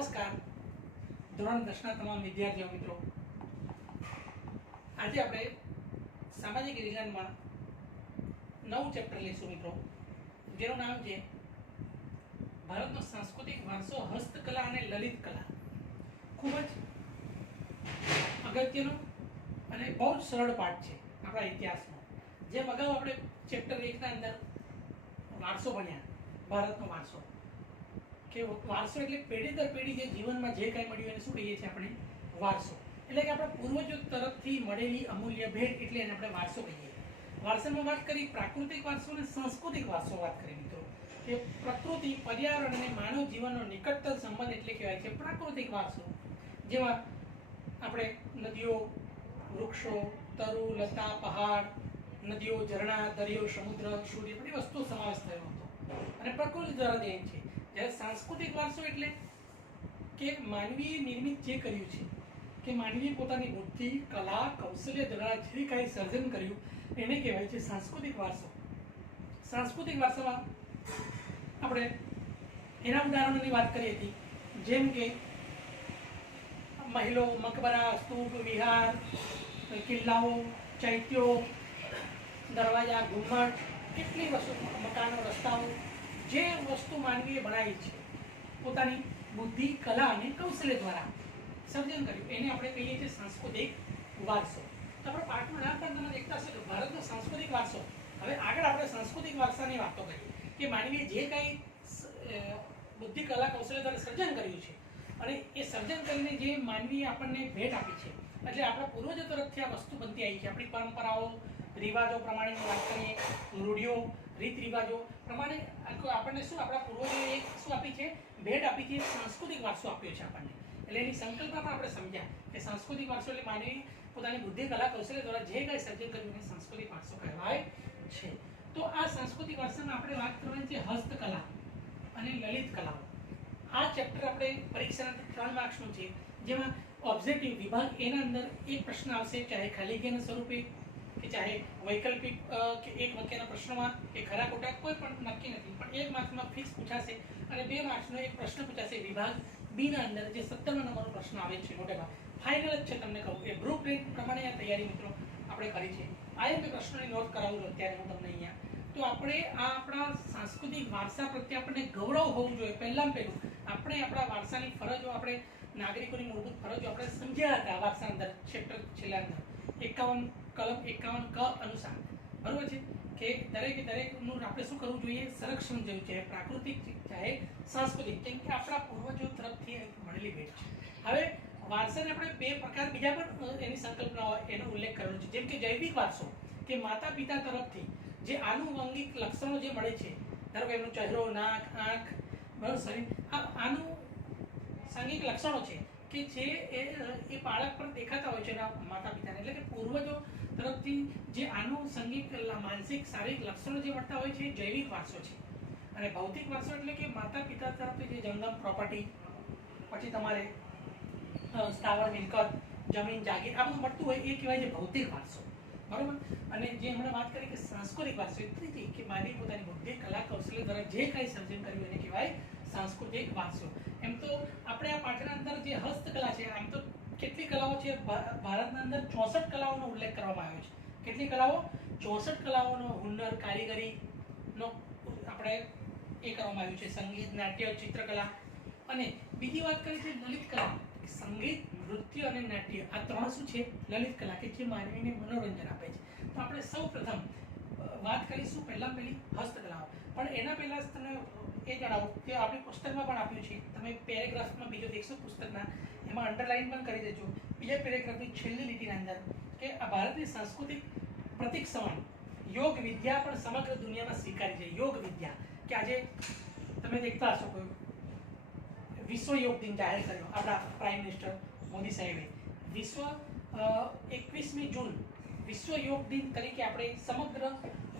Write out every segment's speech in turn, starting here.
નમસ્કાર ધોરણ 10ના તમામ વિદ્યાર્થીઓ મિત્રો, આજે આપણે સામાજિક વિજ્ઞાનમાં નવું ચેપ્ટર લઈશું મિત્રો, જેનું નામ છે ભારતનો સાંસ્કૃતિક વારસો, હસ્તકલા અને લલિત કલા. ખૂબ જ અગત્યનો અને બહુ જ સરળ પાઠ છે આપણા ઇતિહાસનો. જેમ અગાઉ આપણે ચેપ્ટર 1ના અંદર વારસો ભણ્યા, ભારતનો વારસો, કે વારસો એટલે પેઢી દર પેઢી જે જીવનમાં જે કાંઈ મળ્યું એને શું કહીએ છીએ આપણે? વારસો. એટલે કે આપણા પૂર્વજો તરફથી મળેલી અમૂલ્ય ભેટ, એટલે એને આપણે વારસો કહીએ. વારસામાં વાત કરી પ્રાકૃતિક વારસો અને સાંસ્કૃતિક વારસો વાત કરી મિત્રો, કે પ્રકૃતિ, પર્યાવરણ અને માનવ જીવનનો નિકટતર સંબંધ એટલે કહેવાય છે પ્રાકૃતિક વારસો. જેમાં આપણે નદીઓ, વૃક્ષો, તરુ, લતા, પહાડ, નદીઓ, ઝરણા, દરિયો, સમુદ્ર, સૂર્ય, બધી વસ્તુઓ સમાવેશ થયો હતો અને પ્રકૃતિ દ્વારા દેન છે. જ્યારે સાંસ્કૃતિક વારસો એટલે કે માનવીએ નિર્મિત જે કર્યું છે, કે માનવીએ પોતાની બુદ્ધિ, કલા, કૌશલ્ય દ્વારા જે કાંઈ સર્જન કર્યું એને કહેવાય છે સાંસ્કૃતિક વારસો. સાંસ્કૃતિક વારસામાં આપણે એના ઉદાહરણોની વાત કરી હતી, જેમ કે મહેલો, મકબરા, સ્તૂપ, વિહાર, કિલ્લાઓ, ચૈત્યો, દરવાજા, ઘુમ્મટ, કેટલી વસ્તુ, મકાનો, રસ્તાઓ, જે વસ્તુ માનવીએ બનાવી છે પોતાની બુદ્ધિ, કલા અને કૌશલ્ય દ્વારા સર્જન કર્યું, એને આપણે કહીએ છીએ સાંસ્કૃતિક વારસો. તો આપણે પાઠનું નામ પણ તમે દેખતા હશો કે ભારતનો સાંસ્કૃતિક વારસો. હવે આગળ આપણે સાંસ્કૃતિક વારસાની વાતો કરીએ કે માનવીએ જે કાંઈ બુદ્ધિ, કલા, કૌશલ્ય દ્વારા સર્જન કર્યું છે અને એ સર્જન કરીને જે માનવીએ આપણને ભેટ આપી છે, એટલે આપણા પૂર્વજો તરફથી આ વસ્તુ બનતી આવી છે. આપણી પરંપરાઓ, રિવાજો પ્રમાણેની વાત કરીએ, રૂઢિઓ, રીત રિવાજો પ્રમાણે આપણને શું આપણા પૂર્વજોએ શું આપી છે? ભેટ આપી છે, સાંસ્કૃતિક વારસો આપ્યો છે આપણને. એટલે એની સંકલ્પના પણ આપણે સમજ્યા કે સાંસ્કૃતિક વારસો એટલે માનવી પોતાની બુદ્ધિ, કલા, કૌશલ્ય દ્વારા જે કાંઈ સર્જન કર્યું એને સાંસ્કૃતિક વારસો કહેવાય છે. તો આ સાંસ્કૃતિક વારસામાં આપણે વાત કરવાની છે હસ્તકલા અને લલિત કલાઓ. આ ચેપ્ટર આપણે પરીક્ષાના 3 માર્ક્સનું છે, જેમાં ઓબ્જેક્ટિવ વિભાગ એના અંદર એક પ્રશ્ન આવશે, ચાહે ખાલી જગ્યાના સ્વરૂપે કે ચાહે વૈકલ્પિક કે એક વાક્યના પ્રશ્નમાં કે ખરા ખોટા કોઈ પણ નક્કી નથી, પણ 1 માર્ક્સમાં ફિક્સ પૂછાશે અને 2 માર્ક્સનો એક પ્રશ્ન પૂછાશે વિભાગ બી ના અંદર, જે 17 નંબરનો પ્રશ્ન આવે છે. મોટેભાગ ફાઇનલ જ છે, તમને કહું કે બ્લુ પ્રિન્ટ પ્રમાણે આ તૈયારી મિત્રો આપણે કરી છે. આઈએમપી પ્રશ્નોની નોટ કરાવું છું અત્યારે હું તમને અહીંયા. તો આપણે આ આપણા સાંસ્કૃતિક વારસા પ્રત્યે આપણને ગૌરવ હોવું જોઈએ. પહેલાં પહેલું આપણે આપણા વારસાની ફરજો, આપણે નાગરિકોની મૂળભૂત ફરજો આપણે સમજ્યા હતા વારસા અંદર, ચેપ્ટર છેલ્લા અંદર 51 કલમ 51 ક અનુસાર, બરોબર છે, કે દરેકે દરેકનું આપણે શું કરવું જોઈએ? સંરક્ષણ જેવું છે, પ્રાકૃતિક ચાહે સાંસ્કૃતિક, કેમ કે આપણા પૂર્વજો તરફથી મળેલી ભેટ છે. હવે વારસાને આપણે 2 પ્રકાર બીજા પણ એની સંકલ્પના એનો ઉલ્લેખ કરેલો છે, જેમ કે જૈવિક વારસો, કે માતા પિતા તરફથી જે આનુવંશિક લક્ષણો જે મળે છે, ધારો કે એમનો ચહેરો, નાક, આંખ, બરાબર, શરીર, આ આનુષંગિક લક્ષણો છે કે જે એ બાળક પર દેખાતા હોય છે એના માતા પિતાને. એટલે કે પૂર્વજો તરફથી જે આનુષંગિક માનસિક, શારીરિક લક્ષણો જે મળતા હોય છે એ જૈવિક વારસો છે. અને ભૌતિક વારસો એટલે કે માતા પિતા તરફથી જે જંગમ પ્રોપર્ટી, પછી તમારે સ્થાવર મિલકત, જમીન, જાગીર, આ બધું મળતું હોય એ કહેવાય છે ભૌતિક વારસો, બરોબર. અને જે હમણાં વાત કરી કે સાંસ્કૃતિક વારસો, એટલે કે માનવી પોતાની બુદ્ધિ, કલા, કૌશલ્ય દ્વારા જે કાંઈ સર્જન કર્યું એને કહેવાય સાંસ્કૃતિક વારસો. એમ તો આપણે આ પાઠના અંદર જે હસ્તકલા છે, આમ તો કેટલી કલાઓ છે ભારતના અંદર? 64 કલાઓનો ઉલ્લેખ કરવામાં આવ્યો છે. કેટલી કલાઓ? 64 કલાઓનો હુનર, કારીગરીનો આપણે એ કરવામાં આવ્યું છે. સંગીત, નાટ્ય, ચિત્રકલા. અને બીજી વાત કરી છે લલિત કલા, સંગીત, નૃત્ય અને નાટ્ય, આ 3 શું છે? લલિત કલા, કે જે માનવીને મનોરંજન આપે છે. તો આપણે સૌ પ્રથમ વાત કરીશું પહેલી હસ્તકલાઓ. પણ એના પહેલા તમને એ જણાવો કે આપણી પુસ્તકમાં પણ આપ્યું છે, તમે પેરેગ્રાફમાં બીજો દેખશો પુસ્તકના, એમાં અંડરલાઇન પણ કરી દેજો બીજા પેરેગ્રાફની છેલ્લી લીટીના અંદર, કે આ ભારતની સાંસ્કૃતિક પ્રતીક સમાન યોગ વિદ્યા પણ સમગ્ર દુનિયામાં સ્વીકારી છે. યોગ વિદ્યા, કે આજે તમે દેખતા હશો કોઈ વિશ્વ યોગ દિન જાહેર કર્યો આપણા પ્રાઇમ મિનિસ્ટર મોદી સાહેબે. વિશ્વ 21મી જૂન વિશ્વ યોગ દિન તરીકે આપણે સમગ્ર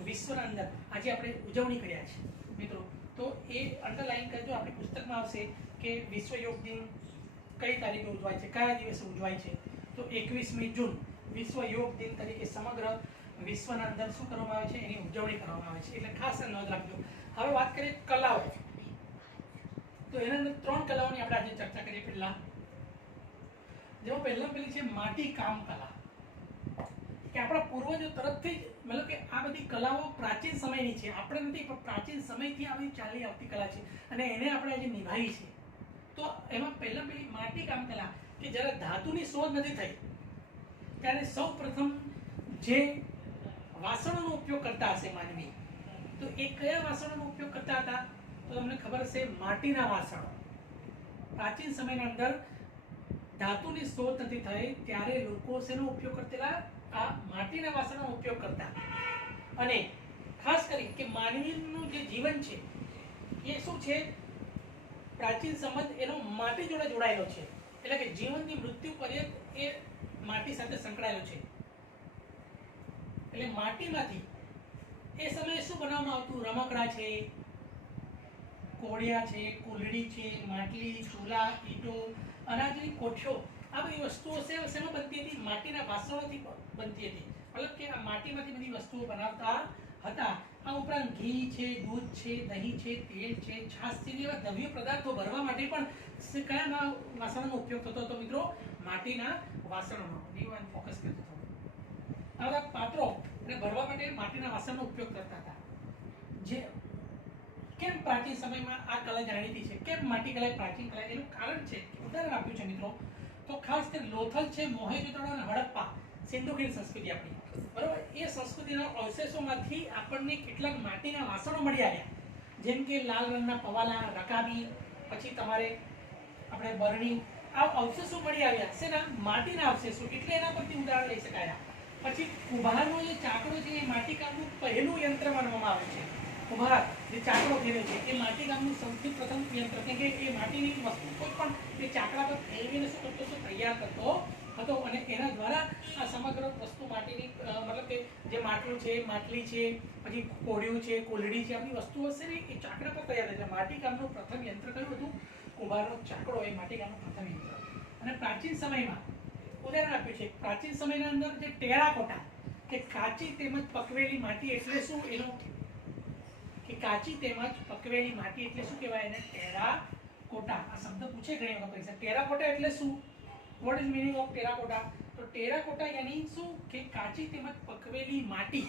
વિશ્વના અંદર આજે આપણે ઉજવણી કર્યા છે મિત્રો. તો એ અંડરલાઇન કરજો, આપણી પુસ્તકમાં આવશે કે વિશ્વ યોગ દિન કઈ તારીખે ઉજવાય છે, કયા દિવસે ઉજવાય છે. તો 21મી જૂન વિશ્વ યોગ દિન તરીકે સમગ્ર વિશ્વના અંદર શું કરવામાં આવે છે? એની ઉજવણી કરવામાં આવે છે. એટલે ખાસ નોંધ રાખજો. હવે વાત કરીએ કલાઓ, તો એના અંદર 3 કલાઓની આપણે આજે ચર્ચા કરીએ. એમાં પહેલા પેલી છે માટી કામ કલા, કે આપણા પૂર્વજો તરફથી જ મતલબ કે આ બધી કલાઓ પ્રાચીન સમયની છે, આપણે નથી પણ પ્રાચીન સમયથી આ બધી ચાલી આવતી કલા છે અને એને આપણે આજે નિભાવી છે. તો એમાં પહેલા પેલી માટી કામ કલા કે જ્યારે ધાતુની શોધ નથી થઈ ત્યારે સૌ પ્રથમ જે વાસણોનો ઉપયોગ કરતા હશે માનવી, તો એ કયા વાસણોનો ઉપયોગ કરતા હતા? તો તમને ખબર હશે માટીના વાસણો. પ્રાચીન સમયના અંદર ધાતુની શોધ નથી થઈ ત્યારે લોકો શેનો ઉપયોગ કરતા? આ માટીના વાસણોનો ઉપયોગ કરતા. અને ખાસ કરી કે માનવીનું જે જીવન છે એ શું છે? પ્રાચીન સંબંધ એનો માટી જોડે જોડાયેલો છે, એટલે કે જીવનની મૃત્યુ પર્યંત એ માટી સાથે સંકળાયેલો છે. એટલે માટીમાંથી એ સમયે શું બનાવવામાં આવતું? રમકડા છે, કોડિયા છે, કુલડી છે, માટલી, ચૂલા, ઈંટો, અનાજની કોઠીઓ, આ બધી વસ્તુઓ શેમાં બનતી હતી? માટીના વાસણોથી બનતી હતી. મતલબ કે આ માટીમાંથી બધી વસ્તુઓ બનાવતા હતા. આ ઉપરાંત ઘી છે, દૂધ છે, દહીં છે, તેલ છે, છાશ છે, એવા દ્રવ્ય પદાર્થો ભરવા માટે પણ કયા વાસણોનો ઉપયોગ થતો હતો મિત્રો? માટીના વાસણોનો. ફોકસ કરતો હતો. આ બધા પાત્રો અને ભરવા માટે માટીના વાસણનો ઉપયોગ કરતા હતા. જે કેમ પ્રાચીન સમયમાં આ કલા જાણીતી છે? કેમ માટી કલા પ્રાચીન કલા? એનું કારણ છે, ઉદાહરણ આપ્યું છે મિત્રો. તો ખાસ કરીને લોથલ છે, મોહેંજો-દડો અને હડપ્પા, સિંધુ ખીણ સંસ્કૃતિ આપણી, બરોબર, એ સંસ્કૃતિના અવશેષોમાંથી આપણને કેટલાક માટીના વાસણો મળી આવ્યા, જેમ કે લાલ રંગના પવાલા, રકાબી, પછી તમારે આપણે બરણી, આ અવશેષો મળી આવ્યા. શેના? માટીના અવશેષો. એટલે એના પરથી ઉદાહરણ લઈ શકાય. પછી કુંભારનો જે ચાકડો છે એ માટીકામનું પહેલું યંત્ર માનવામાં આવે છે. કુંભાર જે ચાકડો ફેરવે છે એ માટીકામનું સૌથી પ્રથમ યંત્ર, કેમ કે એ માટીની વસ્તુ કોઈ પણ એ ચાકડા પર ફેરવીને શું કરતો હતો? તૈયાર કરતો હતો. અને એના દ્વારા આ સમગ્ર વસ્તુ માટીની મતલબ કે જે માટલું છે, માટલી છે, પછી કોડિયું છે, કોલડી છે, આ બધી વસ્તુઓ હશે ને એ ચાકડા પર તૈયાર થાય છે. માટીકામનું પ્રથમ યંત્ર કયું હતું? કુંભારનો ચાકડો એ માટીકામનું પ્રથમ યંત્ર. અને પ્રાચીન સમયમાં ઉદાહરણ આપ્યું છે, પ્રાચીન સમયના અંદર જે ટેરાકોટા કે કાચી તેમજ પકવેલી માટી એટલે શું? એનો કે કાચી તેમજ પકવેલી માટી એટલે શું કહેવાય? એને ટેરાકોટા. આ શબ્દ પૂછે ઘણી વખત પરીક્ષા. ટેરાકોટા એટલે શું? What is meaning of terracotta? તો ટેરાકોટા યાની શું? કે કાચી તેમજ પકવેલી માટી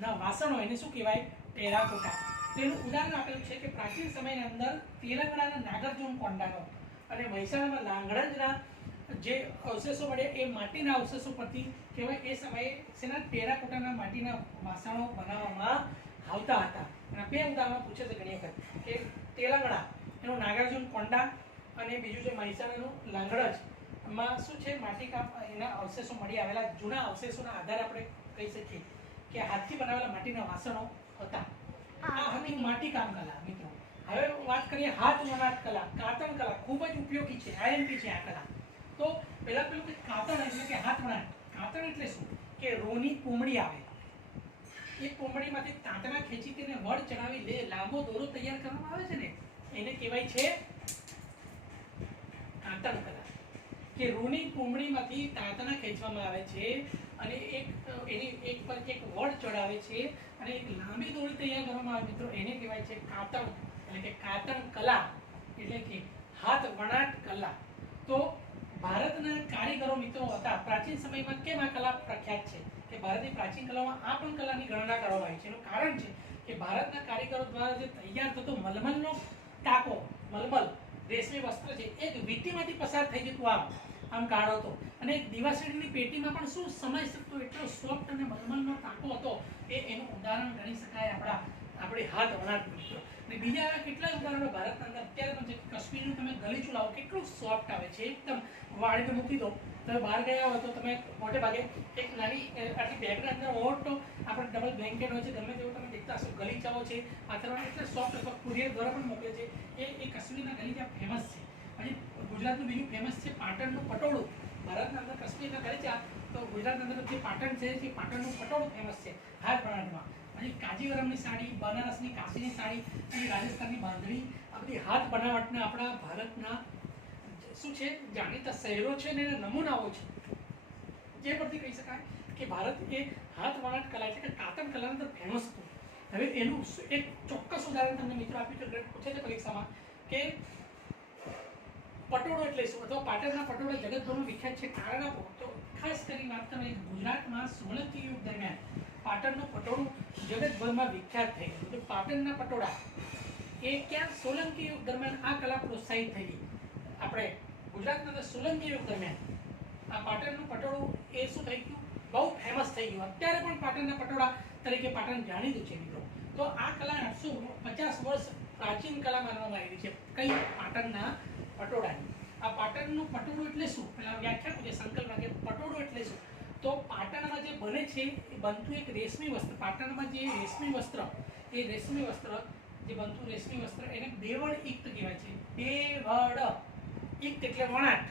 ના વાસણો, એને શું કહેવાય? ટેરાકોટા. તેનું ઉદાહરણ આપેલું છે કે પ્રાચીન સમયના અંદર તેલંગાણાના નાગાર્જુન કોંડાનો અને મહેસાણામાં લાંગણજના જે અવશેષો મળ્યા એ માટીના અવશેષો પરથી કહેવાય એ સમયે શેના? ટેરાકોટાના માટીના વાસણો બનાવવામાં આવતા હતા. અને બે ઉદાહરણ પૂછે છે ઘણી વખત કે તેલંગાણા એનું નાગાર્જુન કોંડા અને બીજું છે મહેસાણાનું લાંગણજ માં શું છે? માટીકામ એના અવશેષો મળી આવેલા. જૂના અવશેષોના આધારે આપણે કહી શકીએ કે હાથથી બનાવેલા માટીના વાસણો હતા. આ હતી માટીકામ કલા મિત્રો. હવે વાત કરીએ હાથ વણાટ કલા, કાતણ કલા. ખૂબ જ ઉપયોગી છે, આઈએમપી છે આ કલા. તો પહેલા પેલું કે કાતણ એટલે કે હાથ વણાટ. કાતણ એટલે શું? કે રૂની પૂમડી આવે, એ પૂમડીમાંથી તાંતણા ખેંચી તેને વડ ચડાવી લે લાંબો દોરો તૈયાર કરવામાં આવે છે ને એને કહેવાય છે કાતણ કલા. કે રૂની પૂમડીમાંથી તાંતણા ખેંચવામાં આવે છે અને એની એક પર એક વડ ચડાવે છે અને એક લાંબી દોરી તૈયાર કરવામાં આવે મિત્રો, એને કહેવાય છે કાતણ. એટલે કે કાતણ કલા એટલે કે હાથ વણાટ કલા. તો ભારતના કારીગરો મિત્રો હતા પ્રાચીન સમયમાં. કેમ આ કલા પ્રખ્યાત છે? કે ભારતની પ્રાચીન કલામાં આ પણ કલાની ગણના કરવામાં આવી છે. એનું કારણ છે કે ભારતના કારીગરો દ્વારા જે તૈયાર થતો મલમલનો ટાંકો, મલમલ રેશમી વસ્ત્ર છે, એક વીંટીમાંથી પસાર થઈ જતું આમ કાઢો હતો. અને દીવાસળીની પેટીમાં પણ શું સમાઈ શકતો એટલો સોફ્ટ અને મલમલનો ટાંકો હતો. એનું ઉદાહરણ ગણી શકાય આપણે હાથ વણાટ મિત્રો. અને બીજા એવા કેટલાય ઉદાહરણો ભારતના અંદર અત્યારે પણ છે. કાશ્મીરનું તમે ગલીચું લાવો, કેટલું સોફ્ટ આવે છે, એકદમ વાળીને મૂકી દો. તમે બહાર ગયા હોય તો તમે મોટે ભાગે એક નાની આટલી બેગના અંદર મોટો આપણે ડબલ બ્લેન્કેટ હોય છે, ગમે તેવું તમે દેખતા હશો. ગલીચાઓ છે પાથરવાના એટલે સોફ્ટ અથવા કુરિયર દ્વારા પણ મોકલે છે. એ કાશ્મીરના ગલીચા ફેમસ છે. હજી ગુજરાતનું બીજું ફેમસ છે પાટણનું પટોળું. ભારતના અંદર કાશ્મીરના ગલીચા, તો ગુજરાતના અંદર જે પાટણ છે એ પાટણનું પટોળું ફેમસ છે હાથ વણાટમાં. પછી કાજીગરમની સાડી, બનારસની કાશીની સાડી અને રાજસ્થાનની બાંધણી, આ બધી હાથ બનાવટના આપણા ભારતના શું છે જાણીતા શહેરો છે ને એના નમૂનાઓ છે. જે પરથી કહી શકાય કે ભારત એ હાથ વણાટ કલા એટલે કે કાતણ કલાની અંદર ફેમસ હતું. હવે એનું એક ચોક્કસ ઉદાહરણ તમને મિત્રો આપ્યું છે, પૂછે છે પરીક્ષામાં કે પટોળો એટલે શું અથવા પાટણના પટોળા જગતભરમાં વિખ્યાત છે કારણ આપો તો ખાસ કરી વાત કરીએ ગુજરાતમાં સોલંકી યુગ દરમિયાન પાટણનું પટોળું જગતભરમાં વિખ્યાત થઈ ગયું. તો પાટણના પટોળા એ ક્યાં સોલંકી યુગ દરમિયાન આ કલા પ્રોત્સાહિત થઈ. આપણે ગુજરાતના અંદર સોલંકી યુગ દરમિયાન આ પાટણનું પટોળું એ શું થઈ ગયું, બહુ ફેમસ થઈ ગયું. અત્યારે પણ પાટણના પટોળા તરીકે પાટણ જાણીતું છે મિત્રો. તો આ કલા 850 વર્ષ પ્રાચીન કલા માનવામાં આવી છે. કઈ? પાટણના પટોળાની. આ પાટણનું પટોળું એટલે શું, પેલા વ્યાખ્યા પૂછે સંકલ્પના કે પટોળું એટલે શું. તો પાટણમાં જે બને છે એ બનતું એક રેશમી વસ્ત્ર. પાટણમાં જે રેશમી વસ્ત્ર, એ રેશમી વસ્ત્ર જે બનતું રેશમી વસ્ત્ર એને બેવડ ઇક્ત કહેવાય છે. બેવડ ઇક્ત એટલે વણાટ.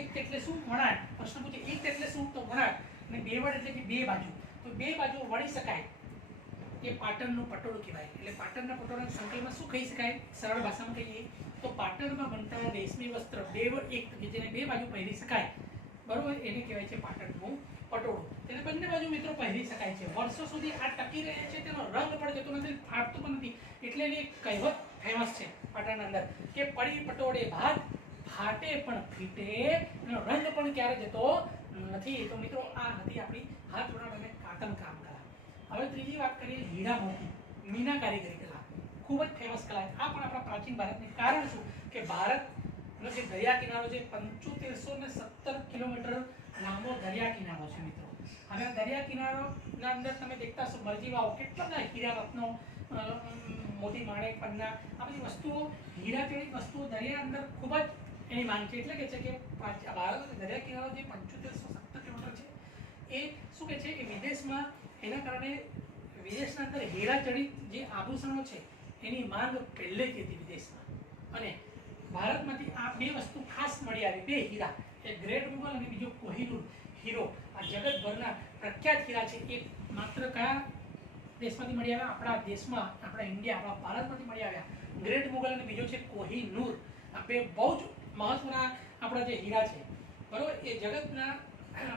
ઇક્ત એટલે શું? વણાટ. પ્રશ્ન પૂછે ઇક્ત એટલે શું, તો વણાટ. અને બેવડ એટલે કે બે બાજુ. તો બે બાજુ વણી શકાય એ પાટણનું પટોળું કહેવાય. એટલે પાટણના પટોળાના સંકલ્પમાં શું કહી શકાય, સરળ ભાષામાં કહીએ તો પાટણમાં બનતા રેશમી વસ્ત્ર બેવડ ઇક્ત કે જેને બે બાજુ પહેરી શકાય, બરોબર, એને કહેવાય છે પાટણનું પટોળું. તેને બંને બાજુ મિત્રો પહેરી શકાય છે. વર્ષો સુધી આ ટકી રહે છે, તેનો રંગ પણ જતો નથી, ફાટતું પણ નથી. એટલે એની એક કહેવત ફેમસ છે પાટણના અંદર કે પડી પટોળે ભાત, ફાટે પણ ફીટે, એનો રંગ પણ ક્યારે જતો નથી. તો મિત્રો આ હતી આપણી હાથ વણાટ અને કાતમ કામ કલા. હવે ત્રીજી વાત કરીએ હીરા મોતી મીના કારીગરી કલા. ખૂબ જ ફેમસ કલા. આ પણ આપણા પ્રાચીન ભારતની. કારણ શું કે ભારતનો જે દરિયા કિનારો છે 7517 કિલોમીટર લાંબો દરિયા કિનારો છે મિત્રો. હવે દરિયા કિનારોના અંદર તમે દેખતા હશો મરજી વાવ, કેટલા બધા હીરા રત્નો, મોતી માણેક, પન્ના, આ બધી વસ્તુઓ, હીરા જેવી વસ્તુઓ દરિયા અંદર ખૂબ જ એની માંગ છે. એટલે કે છે કે ભારતનો દરિયા કિનારો જે 7517 કિલોમીટર છે એ શું કે છે કે વિદેશમાં, એના કારણે વિદેશના અંદર હીરા જડિત જે આભૂષણો છે એની માંગ પહેલેથી હતી વિદેશમાં. અને ભારતમાંથી આ બે વસ્તુ ખાસ મળી આવી, બે હીરા, એક ગ્રેટ મુગલ અને બીજો કોહિનૂર હીરો. આ જગતભરના પ્રખ્યાત હીરા છે. એક માત્ર કયા દેશમાંથી મળી આવ્યા? આપણા દેશમાં, આપણા ઇન્ડિયા, આપણા ભારતમાંથી મળી આવ્યા. ગ્રેટ મુગલ અને બીજો છે કોહિનૂર. આ બે બહુ જ મહત્વના આપણા જે હીરા છે, બરોબર, એ જગતના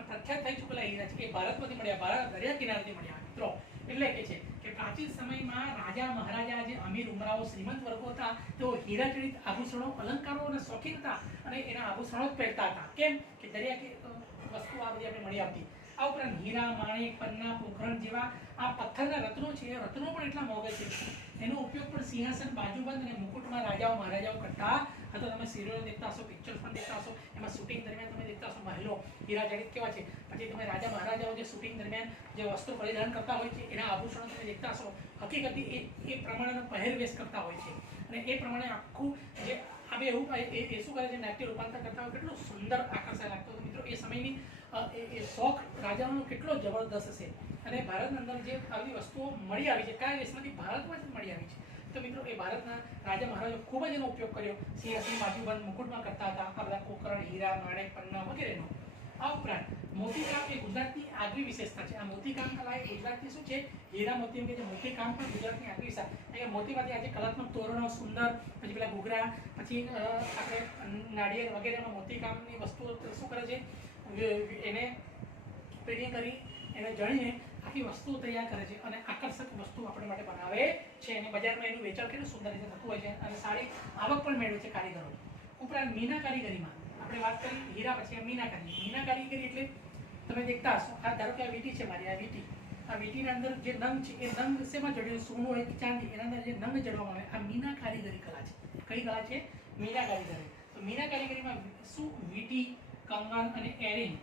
પ્રખ્યાત થઈ ચૂકેલા હીરા છે. એ ભારતમાંથી મળ્યા, ભારત દરિયા કિનારેથી મળ્યા મિત્રો. એટલે કે છે કે પ્રાચીન સમયમાં રાજા મહારાજા જે અમીર ઉમરાઓ શ્રીમંત વર્ગો હતા તેઓ હીરા જડિત આભૂષણો, અલંકારો અને શોખીન હતા અને એના આભૂષણો જ પહેરતા હતા. કેમ કે દરિયા વસ્તુ આ બધી આપણે મળી આવતી. આ ઉપરાંત હીરા, માણેક, પન્ના, પોખરણ જેવા આ પથ્થરના રત્નો છે, એ રત્નો પણ એટલા મોંઘા છે. એનો ઉપયોગ પણ સિંહાસન, બાજુબંધ અને મુકુટમાં રાજાઓ મહારાજાઓ કરતા હતા. તમે સિરિયલો દેખતા હશો, પિક્ચર્સ પણ દેખતા હશો, એમાં શૂટિંગ દરમિયાન તમે દેખતા હશો મહેલો હીરા જડિત કેવા છે. પછી તમે રાજા મહારાજાઓ જે શૂટિંગ દરમિયાન જે વસ્ત્રો પરિધાન કરતા હોય છે એના આભૂષણો તમે દેખતા હશો. હકીકતી એ પ્રમાણેનો પહેરવેશ કરતા હોય છે અને એ પ્રમાણે આખું જે આ બે એવું એ શું કરે છે, નાટ્ય રૂપાંતર કરતા હોય. કેટલું સુંદર આકર્ષણ લાગતું હતું મિત્રો. એ સમયની એ શોખ રાજાઓનો કેટલો જબરદસ્ત હશે. અને ભારતની અંદર જે આવી વસ્તુઓ મળી આવી છે, કયા દેશમાંથી? ભારતમાં જ મળી આવી છે. તો મિત્રો એ ભારતના રાજા મહારાજો ખૂબ જ એનો ઉપયોગ કર્યો. સિંહાસન, બાજુબંધ, મુકુટમાં કરતા હતા આ બધા પોખરણ, હીરા, માણેક, પન્ના વગેરેનો. આ ઉપરાંત મોતીકામ એ ગુજરાતની આગવી વિશેષતા છે. આ મોતીકામ કલા એ ગુજરાતની શું છે, હીરા મોતી કે જે મોતીકામ પણ ગુજરાતની આગવી વિશેષતા. મોતીમાંથી આજે કલાત્મક તોરણો, સુંદર, પછી પેલા ઘૂઘરા, પછી આપણે નાળિયેર વગેરેમાં મોતીકામની વસ્તુઓ શું કરે છે, એને પેઢી કરી, એને જણીને આખી વસ્તુઓ તૈયાર કરે છે અને આકર્ષક વસ્તુ આપણે માટે બનાવે છે. અને બજારમાં એનું વેચાણ કેટલું સુંદર રીતે થતું હોય છે અને સારી આવક પણ મેળવે છે કારીગરો. ઉપરાંત મીના કારીગરીમાં આપણે વાત કરી હીરા, પછી મીના કારીગરી. મીના કારીગરી એટલે તમે દેખતા હશો, આ ધારો કે આ વીટી છે મારી, આ વીટી, આ વીટીના અંદર જે નંગ છે એ નંગ શેમાં જડ્યો? સોનું હોય કે ચાંદી, એના અંદર જે નંગ જડવામાં આવે, આ મીના કારીગરી કલા છે. કઈ કલા છે? મીના કારીગરી. તો મીના કારીગરીમાં શું? વીટી, કંગન અને એરિંગ,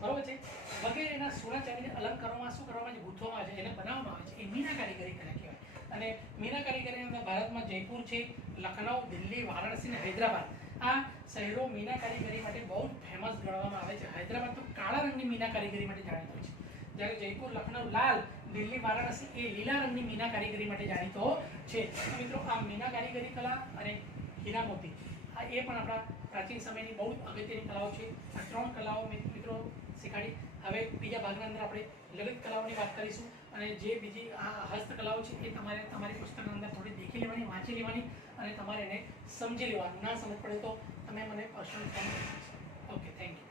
બરોબર છે, વગેરેના સોના ચાંદીના અલંકારોમાં શું કરવામાં આવે છે? ગૂંથવામાં આવે છે, એને બનાવવામાં આવે છે. એ મીના કારીગરી કલા કહેવાય. અને મીના કારીગરી અંદર ભારતમાં જયપુર છે, લખનઉ, દિલ્હી, વારાણસી અને હૈદરાબાદ, આ શહેરો મીના કારીગરી માટે બહુ જ ફેમસ ગણવામાં આવે છે. હૈદરાબાદ તો કાળા રંગની મીના કારીગરી માટે જાણીતો છે, જ્યારે જયપુર, લખનઉ લાલ, દિલ્હી, વારાણસી એ લીલા રંગની મીના કારીગરી માટે જાણીતો છે. મિત્રો આ મીના કારીગરી કલા અને હીરા મોતી આ એ પણ આપણા પ્રાચીન સમયની બહુ જ અગત્યની કલાઓ છે. આ ત્રણ કલાઓ મિત્રો શીખાડી. હવે બીજા ભાગના અંદર આપણે લલિત કલાઓની વાત કરીશું અને જે બીજી આ હસ્તકલાઓ છે એ તમારે તમારી પુસ્તકના અંદર થોડી દેખી લેવાની, વાંચી લેવાની અને તમારે એને સમજી લેવાનું. ના સમજ પડે તો તમે મને પર્સનલ ફોન કરી શકશો. Okay, thank you.